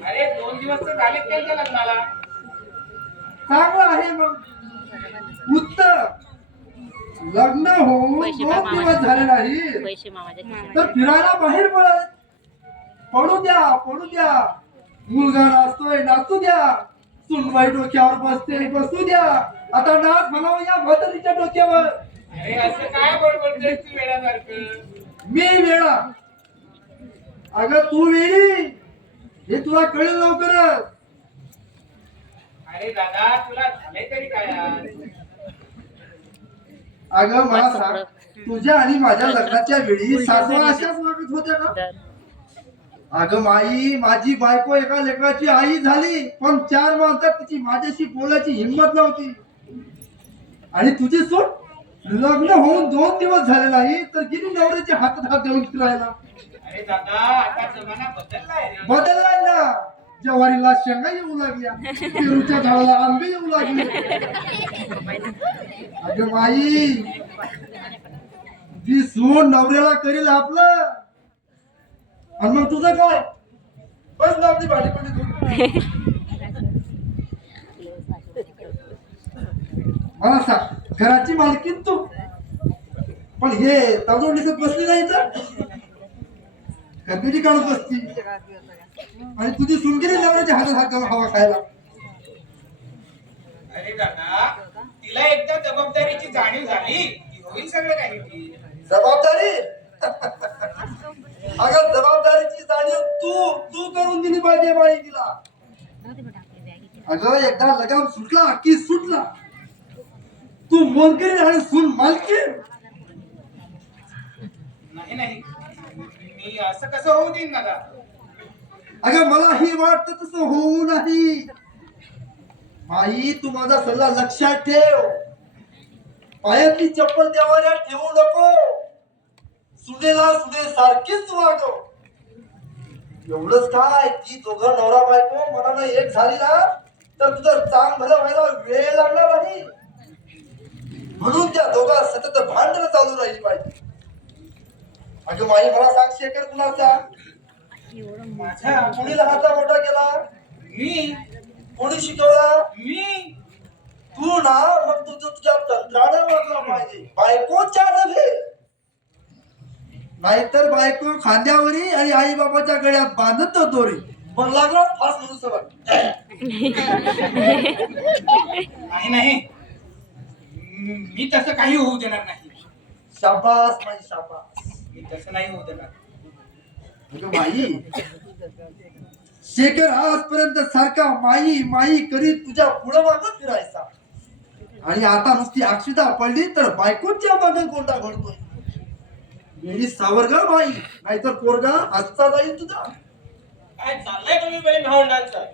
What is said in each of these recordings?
अरे 2 दिवस तर झाले त्यांच्या लग्नाला. चांगलं आहे मग. उत्तर लग्न होऊन 2 दिवस झाले नाही तर फिरायला बाहेर पडू द्या. मुलगा नाचतोय नाचू द्या. सुनबाई डोक्यावर बसू द्या. आता नाच म्हणावं या म्हातारीच्या डोक्यावर. अरे असं काय बडबडतोय तू वेळासारखं? मी वेळा? अगं तू वेळी हे तुला कळेल लवकरच. अरे दादा तुला झालंय तरी काय आज? अगं मला सांग, तुझ्या आणि माझ्या लग्नाच्या वेळी सासवा अशाच वागत होत्या का? अगं माई, माझी बायको एका लेकराची आई झाली पण 4 माणसात तिची माझ्याशी बोलायची हिंमत नव्हती. आणि तुझी सूट लग्न होऊन 2 दिवस झाले नाही तर गेली नवऱ्याच्या हातात हात देऊन फिरायला. अरे दादा आता जमाना बदललाय रे. बदललाय ना. ज्वारीला शेंगा येऊ लागल्या, पेरूच्या झाडाला आंबे येऊ लागले. अगं बाई, ती सून नवऱ्याला करील आपलं आणि मग तुझं काय? बस लावती भाडी पडली. मला सांग, घराची मालकीन तू, पण हे तांदूळ दिसत बसली नाही तर कधी काढत बसती. आणि तुझी सुनगिरी नवऱ्याच्या हातात हात घालून हवा खायला. अरे दादा तिला एकदा जबाबदारीची जाणीव झाली की होईल सगळं काही. जबाबदारी? अगं जबाबदारीची जाणीव तू करून दिली पाहिजे बाई तिला. अगं एकदा लगाम सुटला की सुटला. तू मोलकरी आणि सून मालकी. नाही मी असं कसं होऊ देईन दादा? अगं मलाही वाटतं तसं होऊ नाही. आई तू माझा सल्ला लक्षात ठेव. पायातली चप्पल देवाऱ्यात ठेवू नको. सुनेला सुने सारखीच वागव. एवढंच काय, ती दोघं नवरा बायको मनानं एक झाली ना तर तुझं चांग भलं व्हायला वेळ लागणार नाही. म्हणून त्या दोघा सतत भांडण चालू राहिली पाहिजे. अगं माई मला सांग, शेखर कुणाचा? माझ्या कोणी लहानचा मोठा केला? मी. कोणी शिकवला? मी. तू ना. मग तुझं तुझ्या तंत्राने वागला पाहिजे, बायकोच्या नव्हे. नाहीतर बायको खांद्यावरी आणि आई बाबाच्या गळ्यात बांधत दोरी पण लागला फास म्हणून सवय. नाही मी तसं काही होऊ देणार नाही. शाबास माई शाबास. मी तसं नाही होऊ देणार. माई, शेखर आजपर्यंत सारखा माई माई करीत तुझ्या पुढं मागं फिरायचा आणि आता नुसती अक्षता पडली तर बायकोच्या मागे गोंडा घडतोय. मेरी सावरगा बाई, नाहीतर पोरगा हसता जाईल तुझा. काय चाललंय तुम्ही बहीण भावंडांचं?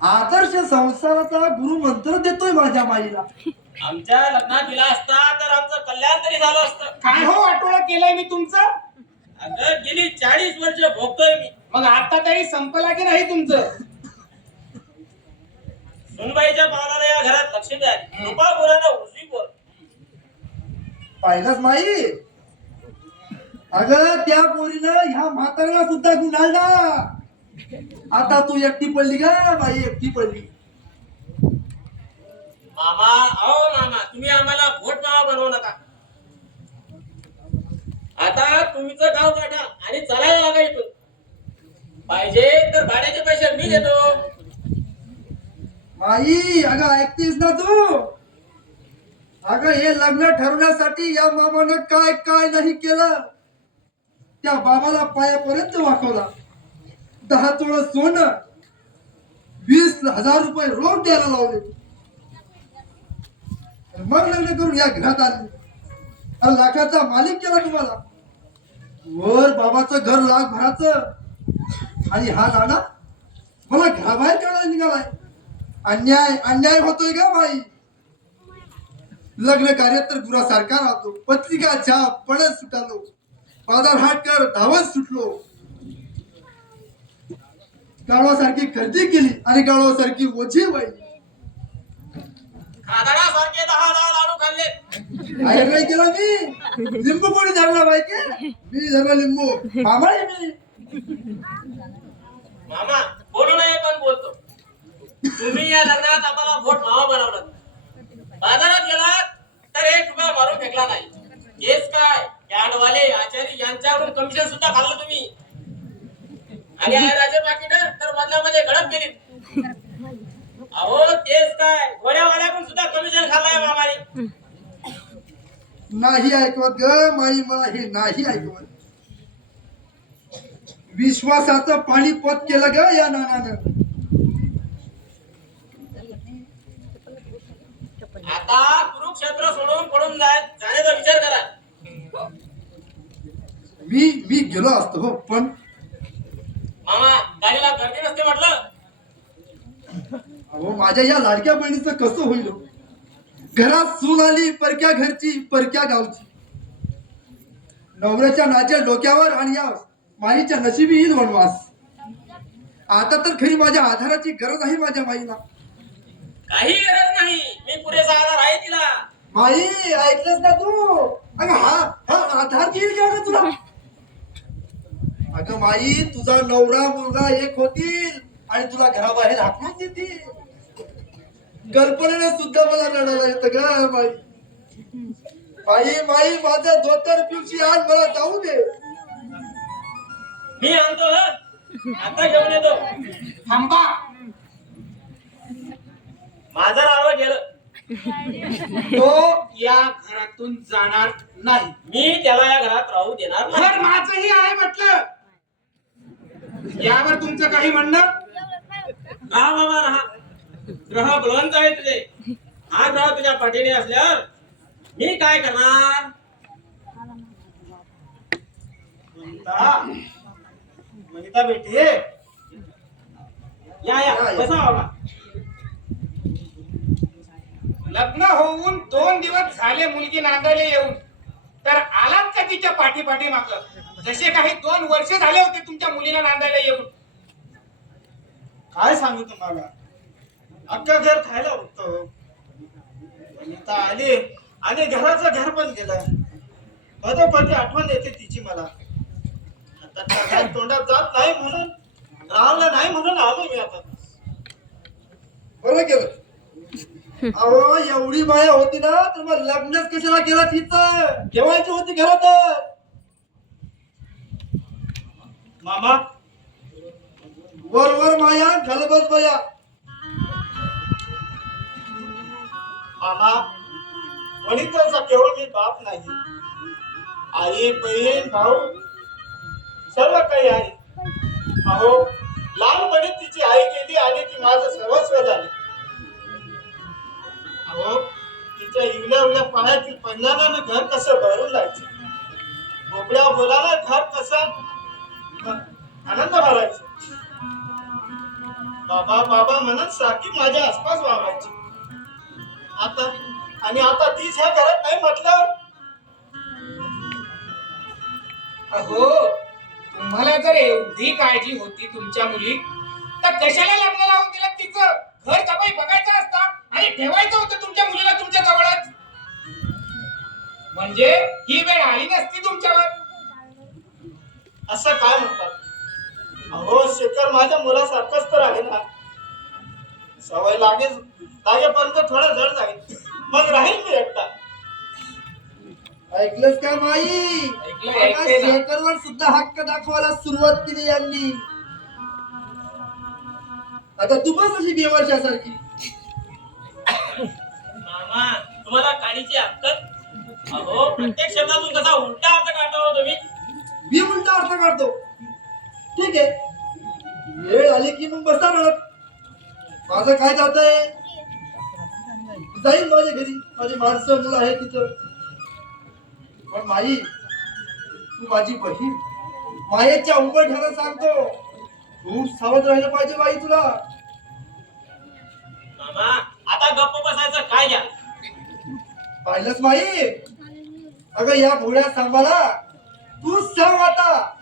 आदर्श संसाराचा गुरु मंत्र देतोय माझ्या माईला. आमच्या लग्नात दिला असता तर आमचं कल्याण तरी झालं असतं. काय हो वाटोळं केलंय मी तुमचं? अगं गेली 40 वर्ष भोगतोय मी. मग आता तरी संपला की नाही तुमचं? सुनबाईच्या पावलाला या घरात लक्ष्मी आहे. रुपा बोलाना उजवी बोल. पाहिलंच माई, अगं त्या पोरीनं ह्या म्हाताऱ्याला सुद्धा गुंडाळला. आता तू एकटी पडली का बाई? एकटी पडली. मामा तुम्ही आम्हाला भोट मावा बनवू नका. आता तुमचं गाव काढा आणि चालायला लागा इथून. पाहिजे तर भाड्याचे पैसे मी देतो. माई अगं ऐकतीस ना तू? अगं हे लग्न ठरवण्यासाठी या मामानं काय काय नाही केलं. त्या बाबाला पायापर्यंत वाकवला. 10 तोळं सोनं, 20,000 रुपये रोख द्यायला लावले. मग लग्न करून या घरात आले. अरे लाखाचा मालिक केला तुम्हाला. वर बाबाचं घर लाखभराचं आणि हा नाना मला घराबाहेर काढायला निघालाय. अन्याय होतोय का बाई? लग्न कार्य तर गुरासारखा राहतो. पत्रिका छाप पडत सुटालो, बाजारहाट कर धावत सुटलो. गाढवासारखी खरेदी केली आणि गाढवासारखी ओझी वाहिली. आधारासारखे 10 लाडू खाल्ले. काय केलं मी? लिंबू कोणी धरला बायके? मी धरला लिंबू. मामा आहे मी. मामा बोलू नये पण बोलतो. तुम्ही या लग्नात आम्हाला वोट मावा बनवलं. बाजारात गेलात तर 1 रुपया मारून फेकला नाही. केस काय कॅडवाले आचारी यांच्याकडून कमिशन सुद्धा खाल्लं तुम्ही. आणि राजे पाकिट तर मधल्यामध्ये गडप गेली. अहो केस काय घोड्यावाल्याकडून सुद्धा कमिशन खाल्लाय मामाने. नाही ऐकवत ग माई, मला हे नाही ऐकवत. विश्वासाचं पाणीपत केलं ग या नानानं. आता कुरुक्षेत्र सोडून पडून जाण्याचा विचार करा. मी गेलो असतो हो, पण मामा गाडीला गर्दी नसते म्हटलं. अहो माझ्या या लाडक्या बहिणीचं कसं होईल हो? घरात सून आली परक्या घरची, परक्या गावची. नवऱ्याच्या नाच्या डोक्यावर आणि या माईच्या नशिबी येईल वनवास. आता तर खरी माझ्या आधाराची गरज आहे माझ्या माईला. काही गरज नाही, मी पुरेसा आधार आहे तिला. माई ऐकलंस ना तू? अगं हा आधार देईल का ग तुला? अगं माई तुझा नवरा मुलगा एक होतील आणि तुला घराबाहेर हाकलून देतील. कल्पनेने सुद्धा मला रडायला येतं ग माई. माई माई माझं धोतर पिवशी आण, मला जाऊ दे. मी आणतो हं. आता घेऊन येतो. थांबा. माझं राव गेलं. तो या घरातून जाणार नाही. मी त्याला या घरात राहू देणार नाही. घर माझंही आहे म्हटलं. यावर तुमचं काही म्हणणं? राहा बाबा राहा. ग्रह बलवंत आहे तुझे. हा ग्रह तुझ्या पाठीने असल्यावर मी काय करणार? वनिता बेटी या बसा बाबा. लग्न होऊन 2 दिवस झाले मुलगी नांदायला येऊन, तर आलात का तिच्या पाठी पाठी माग? जसे काही 2 वर्ष झाले होते तुमच्या मुलीला नांदायला येऊन. काय सांगू तुम्हाला, अख्खा घर खायला होतं. वनिता आली आणि घराचं घर पण गेलं. पदोपदी आठवण येते तिची मला. आता त्या घरात तोंडात जात नाही म्हणून राहिलं नाही म्हणून आलो मी आता. बरं केलं. अहो एवढी माया होती ना तर मग लग्नच कशाला केला तिचं? ठेवायची होती घरात. मामा वर वर माया घालबस बया. मामा वनिताचा केवळ मी बाप नाही, आई बहीण भाऊ सर्व काही आहे. अहो लहानपणी तिची आई गेली आणि ती माझं सर्वस्व झाली. अहो तिच्या इवल्या उवल्या पाण्यातील पंजानानं घर कसं भरून जायचं, बोबड्या बोलाला घर कसं आनंद भरायचं. बाबा बाबा म्हणत सारखी माझ्या आसपास वागायची. आता तीच ह्या घरात नाही म्हटलं. अहो तुम्हाला जर एवढी काळजी होती तुमच्या मुली, तर कशाला लग्न लावून दिलं तिचं? घर जबाई बघायचं नसतं आणि ठेवायचं होतं तुमच्या मुलीला तुमच्या जवळच. म्हणजे ही वेळ आली नसती तुमच्यावर. असं काय म्हणतात? अहो शेखर माझ्या मुलासारखंच तर आहे ना. सवय लागेपर्यंत थोडं जड जाईल, मग राहील मी एकटा. ऐकलंस का माई? ऐकलंय ना. शेखरवर सुद्धा हक्क दाखवायला सुरुवात केली यांनी. आता तू बस अशी बेवर्षासारखी. मामा तुम्हाला काळीची अक्कल. अहो प्रत्येक शब्दातून कसा उलटा अर्थ काढता तुम्ही. मी उलटा अर्थ काढतो. ठीक आहे, वेळ आली की मग बसा म्हणत. माझं काय जातंय? जाईल माझ्या घरी, माझी माणसं मुलं आहे तिथं. पण माई तू माझी बहीण, मायेच्या उंबरठ्याला सांगतो, खूप सावध राहिलं पाहिजे बाई तुला. मामा आता गप्प बसायचं काय घ्या. पाहिलंच माई? अगं या भोळ्या सांभाळा, तूच सांग आता.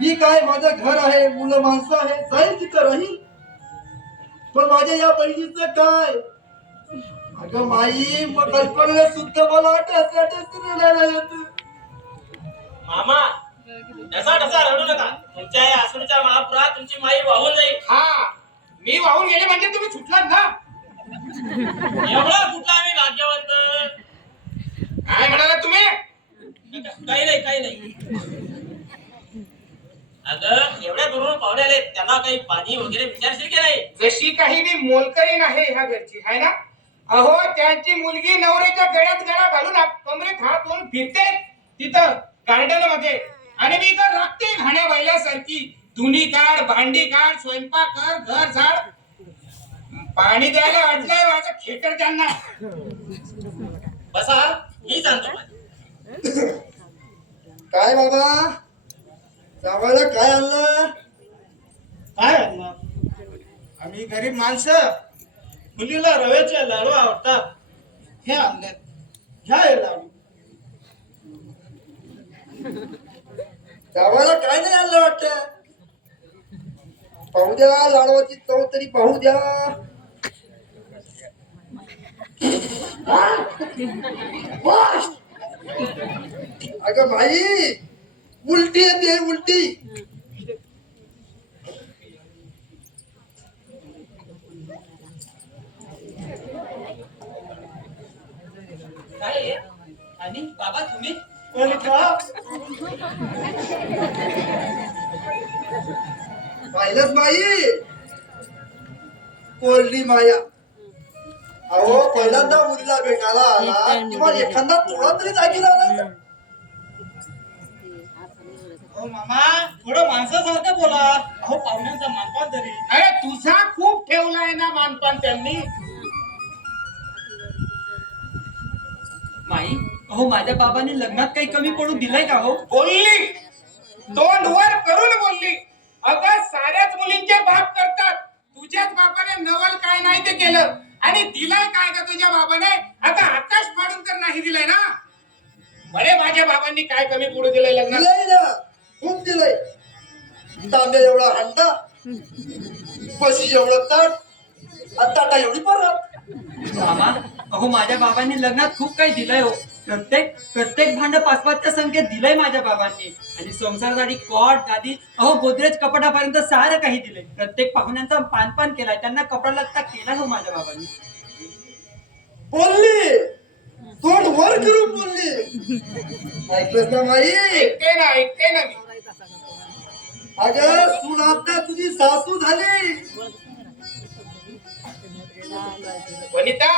ही काय माझं घर आहे, मुलं माणसं आहे, जाईल तिथं राहील. पण माझ्या या बहिणीचं काय? अगं माई मग कल्पनेला सुद्धा मला रडायला येतं. मामा ढसा ढसा रडू नका. तुमच्या या आसरूच्या महापुरात तुमची माई वाहून जाईल. हा मी वाहून गेले म्हणजे तुम्ही सुटलात ना. एवढा कुठला आम्ही भाग्यवंत. काय म्हणाला तुम्ही? काही नाही काही नाही. अगं एवढ्या दुरून पाहुणे आले, त्यांना काही पाणी वगैरे विचारशील की नाही? जशी काही मी मोलकरीण आहे ह्या घरची आहे ना. अहो त्यांची मुलगी नवऱ्याच्या गळ्यात गळा घालून कमरेत हात धरून फिरते तिथं गार्डन मध्ये, आणि मी इथं राखते घाण्या बैल्यासारखी. धुनी काढ, भांडी काढ, स्वयंपाक कर, घर झाड. पाणी द्यायला अडलंय माझं खेटर त्यांना. बसा मी सांगतो पाणी. काय बाबा जावायला काय आणलं? काय आणणार? आम्ही गरीब माणसं, मुलीला रव्याचे लाडू आवडतात, हे आणले. घ्या हे लाडू. जावायला काय नाही आणलं वाटतं? पाहू द्या लाडवाची चव तरी पाहू द्या. अगं भाई उलटी येते उलटी. काय आहे? आणि बाबा तुम्ही पण का? पाहिलंच माई कोरली माया. अहो पहिल्यांदा मुलीला भेटायला आला किंवा एखादा थोडा तरी जागीला आणायचा. हो मामा थोडं माणसासारखं बोला. अहो पाहुण्यांचा मानपान तरी. अरे तुझा खूप ठेवलाय ना मानपान त्यांनी. माई अहो माझ्या बाबांनी लग्नात काही कमी पडू दिलाय का हो? बोलली, तोंड वर करून बोलली. अगं साऱ्याच मुलींचे बाप करतात. तुझ्याच बापाने नवल काय नाही ते केलं, आणि दिलाय काय का तुझ्या बाबाने? आता आकाश फाडून तर नाही दिलाय ना. बरे माझ्या बाबांनी काय कमी पडू दिलंय लग्नात? दिलंय ना खूप दिलंय. तांब्या एवढा हंडा, बशी एवढं ताट, आणि ताटा एवढी परत. मामा अहो माझ्या बाबांनी लग्नात खूप काही दिलंय हो. प्रत्येक भांड 5-5च्या संख्येत दिलंय माझ्या बाबांनी. आणि संसारासाठी कॉट गादी अहो गोदरेज कपाटापर्यंत सारं काही दिलंय. प्रत्येक पाहुण्यांचा पानपान केलाय, त्यांना कपडा लत्ता केला हो माझ्या बाबांनी. बोलली तोंड वर करून बोलली. ऐकलंस ना माई? ऐकते ना मी. अगं सून आता तुझी सासू झाली. वनिता,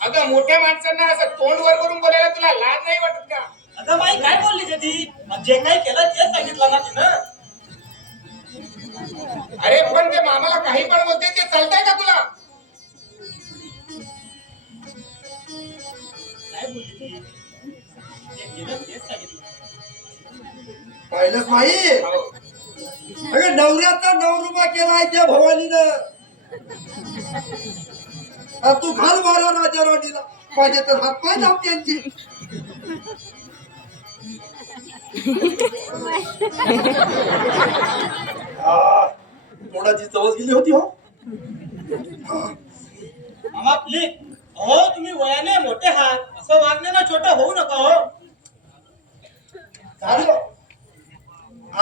अगं मोठ्या माणसांना असं तोंड वर करून बोलायला तुला लाज नाही वाटत का? अगं बाई काय बोलली कधी? जे काही केलं तेच सांगितलं ना तिनं. अरे पण ते मामाला काही पण बोलते ते चालतंय का तुला? काय बोलली ती? जे केलं तेच सांगितलं. पाहिलंच माई? हो. अगं नवऱ्याचा नवरुबा केलाय त्या भवानीनं. तू घाल मारा राजा राणीला. माझे तर हात पाय दाब त्यांची. तोंडाची चवच गेली होती हो. मामा प्लीज, हो तुम्ही वयाने मोठे आहात, असं वागण्याला छोटं होऊ नका हो. झालं.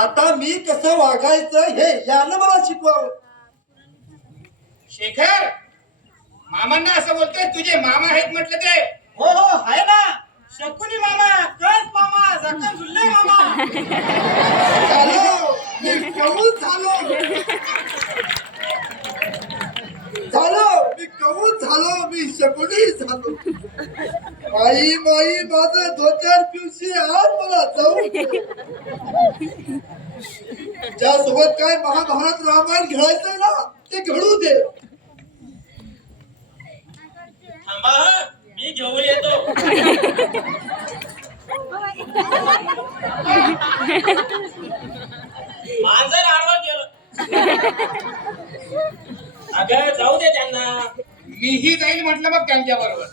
आता मी कसं वागायचं हे यानं मला शिकवावं. शेखर, मामांना असं बोलतोय, तुझे मामा आहेत म्हटलं ते. हो हो आहे ना. शकुनी मामा, कस मामा, जखम झुल्ले मामा. झालो मी कवूच झालो. मी कवूच झालो. मी शकुनी झालो. माई माझं 2-4 दिवशी आज मला जाऊ. ज्यासोबत काय महाभारत रामायण घडायचंय ना ते घडू दे. थांबा हं, मी घेऊन येतो. मांजर आडवं गेलं. अगं जाऊ दे त्यांना. मीही जाईल म्हटलं मग त्यांच्या बरोबर.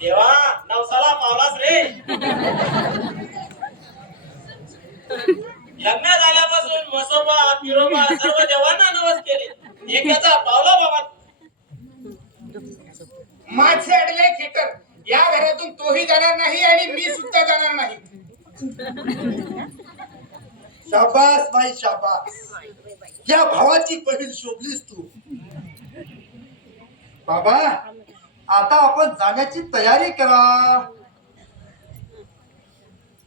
देवा नवसाला पावलास रे. लग्न झाल्यापासून मसोबा पिरोबा सर्व देवांना नवस केले. एकाचा पावला बाबा. माझे अडले खेटर या घरातून तोही जाणार नाही आणि मी सुद्धा जाणार नाही. शाबास बाई शाबास, या भावाची बहीण शोभलीस तू. बाबा आता आपण जाण्याची तयारी करा.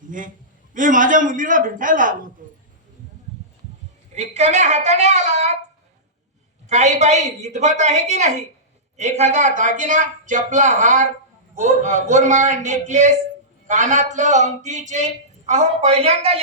मी माझ्या मुलीला भेटायला आलो होतो. रिकाम्या हाताने आलात. काही बाई विधवत आहे की नाही? एखादा दागिना, चपला, हार, गोरमाळ, नेकलेस, कानातलं, अंगठी, चेन. अहो पहिल्यांदा